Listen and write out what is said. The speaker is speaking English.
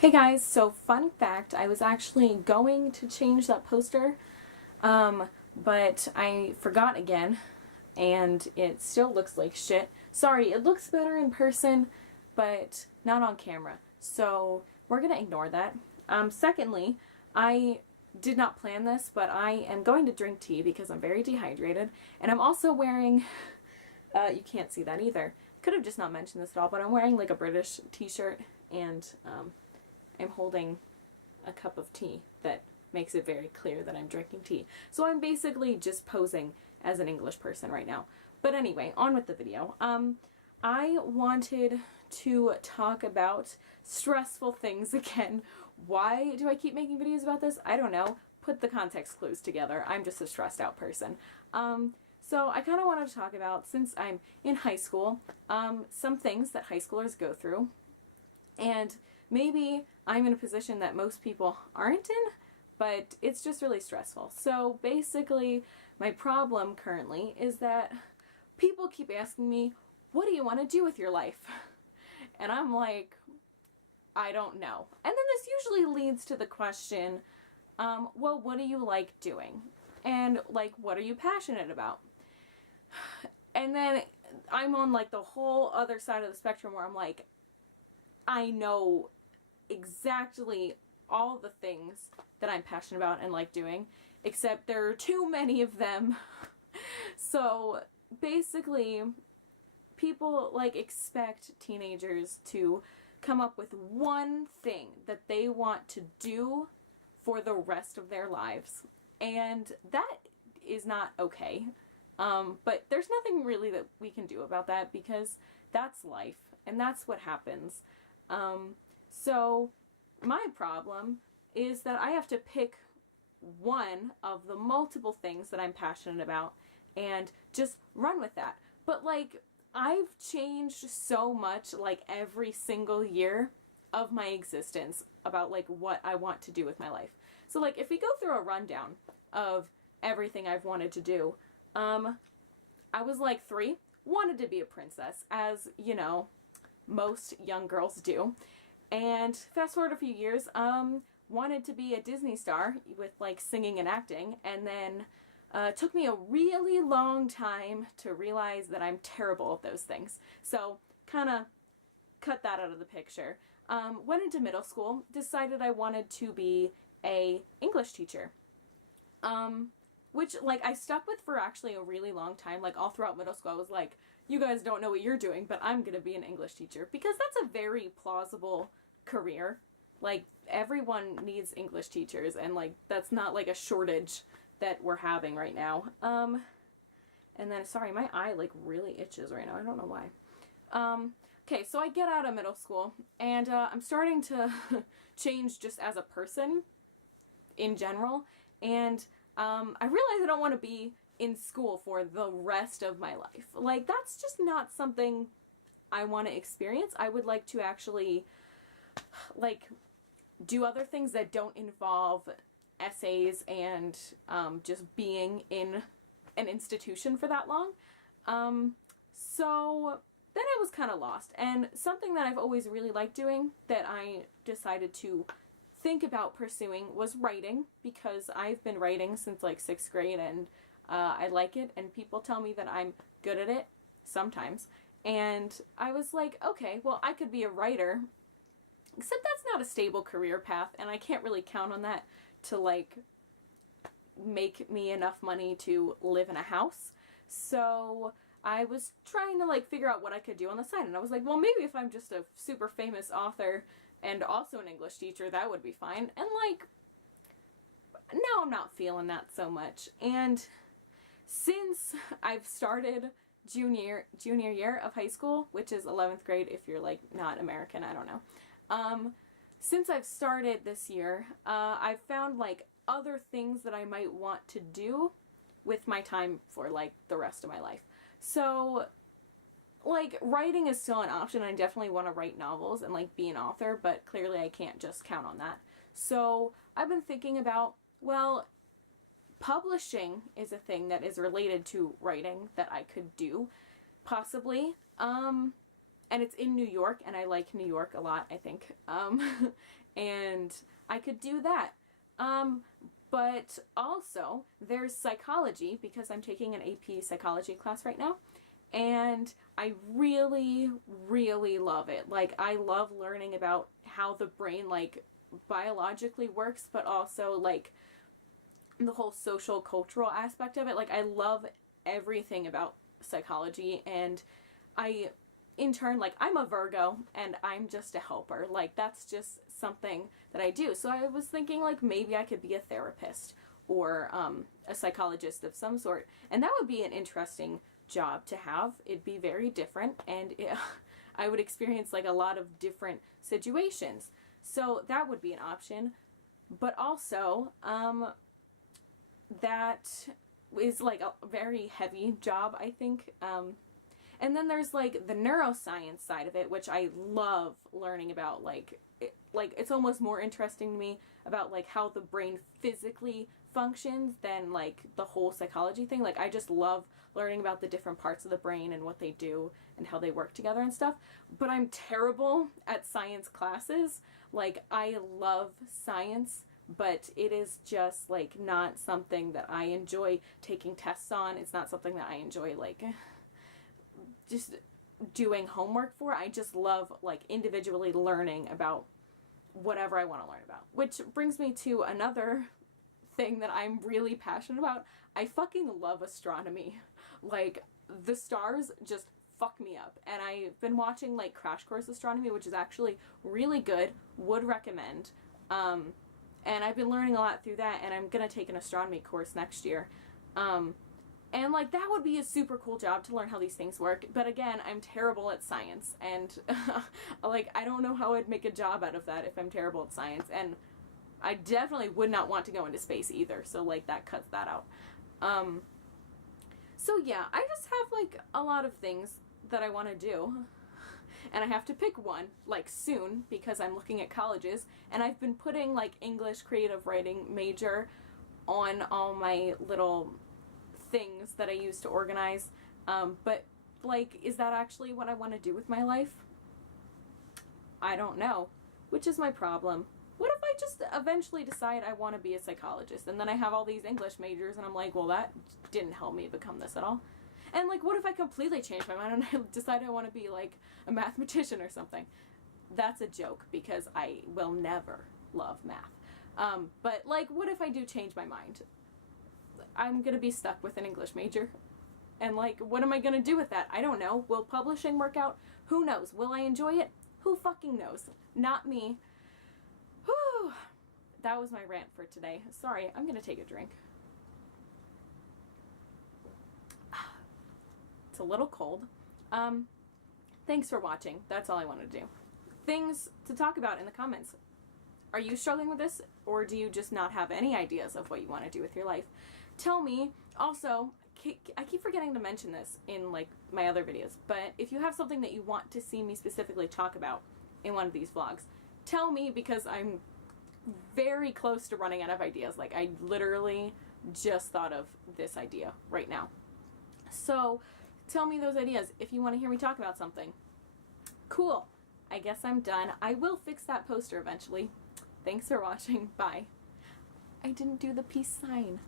Hey guys, so fun fact, I was actually going to change that poster, but I forgot again, and it still looks like shit. Sorry, it looks better in person, but not on camera. So we're gonna ignore that. Secondly, I did not plan this, but I am going to drink tea because I'm very dehydrated, and I'm also wearing, you can't see that either. Could have just not mentioned this at all, but I'm wearing like a British t-shirt, and I'm holding a cup of tea that makes it very clear that I'm drinking tea. So I'm basically just posing as an English person right now. But anyway, on with the video. I wanted to talk about stressful things again. Why do I keep making videos about this? I don't know. Put the context clues together. I'm just a stressed out person. So I kind of wanted to talk about, since I'm in high school, some things that high schoolers go through. And maybe I'm in a position that most people aren't in, but it's just really stressful. So basically, my problem currently is that people keep asking me, what do you want to do with your life? And I'm like, I don't know. And then this usually leads to the question, well, what do you like doing? And like, what are you passionate about? And then I'm on like the whole other side of the spectrum where I'm like, I know exactly all the things that I'm passionate about and like doing, except there are too many of them. So basically, people like expect teenagers to come up with one thing that they want to do for the rest of their lives. And that is not okay. But there's nothing really that we can do about that because that's life and that's what happens. So my problem is that I have to pick one of the multiple things that I'm passionate about and just run with that. But like, I've changed so much like every single year of my existence about like what I want to do with my life. So like, if we go through a rundown of everything I've wanted to do, I was like 3, wanted to be a princess, as you know, most young girls do. And fast forward a few years, wanted to be a Disney star with like singing and acting, and then it took me a really long time to realize that I'm terrible at those things. So kind of cut that out of the picture. Went into middle school, decided I wanted to be a English teacher. Which like I stuck with for actually a really long time. Like all throughout middle school I was like, you guys don't know what you're doing, but I'm gonna be an English teacher, because that's a very plausible career. Like everyone needs English teachers, and like that's not like a shortage that we're having right now. And then sorry, my eye like really itches right now. I don't know why. Okay, so I get out of middle school and I'm starting to change just as a person in general, and I realize I don't want to be in school for the rest of my life. Like, that's just not something I want to experience. I would like to actually, like, do other things that don't involve essays and just being in an institution for that long. So then I was kind of lost. And something that I've always really liked doing that I decided to think about pursuing was writing, because I've been writing since like 6th grade, and I like it, and people tell me that I'm good at it sometimes. And I was like, okay, well, I could be a writer, except that's not a stable career path, and I can't really count on that to like make me enough money to live in a house. So I was trying to like figure out what I could do on the side, and I was like, well, maybe if I'm just a super famous author and also an English teacher, that would be fine. And like, now I'm not feeling that so much. And since I've started junior year of high school, which is 11th grade if you're like not American, I don't know. Since I've started this year, I've found like other things that I might want to do with my time for like the rest of my life. So like, writing is still an option. I definitely want to write novels and like be an author, but clearly I can't just count on that. So I've been thinking about, well, publishing is a thing that is related to writing that I could do, possibly. And it's in New York, and I like New York a lot, I think. and I could do that. But also, there's psychology, because I'm taking an AP psychology class right now, and I really, really love it. Like, I love learning about how the brain, like, biologically works, but also, like, the whole social, cultural aspect of it. Like, I love everything about psychology, and I, in turn, like, I'm a Virgo, and I'm just a helper. Like, that's just something that I do. So I was thinking, like, maybe I could be a therapist or a psychologist of some sort, and that would be an interesting job to have. It'd be very different, and I would experience, like, a lot of different situations. So that would be an option. But also, that is, like, a very heavy job, I think. And then there's, like, the neuroscience side of it, which I love learning about. Like, it's almost more interesting to me about, like, how the brain physically functions than, like, the whole psychology thing. Like, I just love learning about the different parts of the brain and what they do and how they work together and stuff. But I'm terrible at science classes. Like, I love science, but it is just, like, not something that I enjoy taking tests on. It's not something that I enjoy, like, just doing homework for. I just love, like, individually learning about whatever I want to learn about. Which brings me to another thing that I'm really passionate about. I fucking love astronomy. Like, the stars just fuck me up. And I've been watching, like, Crash Course Astronomy, which is actually really good. Would recommend. And I've been learning a lot through that, and I'm gonna take an astronomy course next year. And, like, that would be a super cool job to learn how these things work. But again, I'm terrible at science, and, like, I don't know how I'd make a job out of that if I'm terrible at science. And I definitely would not want to go into space either, so, like, that cuts that out. So yeah, I just have, like, a lot of things that I want to do. And I have to pick one, like, soon, because I'm looking at colleges, and I've been putting, like, English creative writing major on all my little things that I use to organize, but, like, is that actually what I want to do with my life? I don't know, which is my problem. What if I just eventually decide I want to be a psychologist, and then I have all these English majors, and I'm like, well, that didn't help me become this at all. And, like, what if I completely change my mind and I decide I want to be, like, a mathematician or something? That's a joke, because I will never love math. But, like, what if I do change my mind? I'm gonna be stuck with an English major. And, like, what am I gonna do with that? I don't know. Will publishing work out? Who knows? Will I enjoy it? Who fucking knows? Not me. Whew. That was my rant for today. Sorry, I'm gonna take a drink. It's a little cold. Thanks for watching. That's all I wanted to do. Things to talk about in the comments. Are you struggling with this, or do you just not have any ideas of what you want to do with your life? Tell me. Also, I keep forgetting to mention this in, like, my other videos, but if you have something that you want to see me specifically talk about in one of these vlogs, tell me, because I'm very close to running out of ideas. Like, I literally just thought of this idea right now. So, tell me those ideas if you want to hear me talk about something. Cool. I guess I'm done. I will fix that poster eventually. Thanks for watching. Bye. I didn't do the peace sign.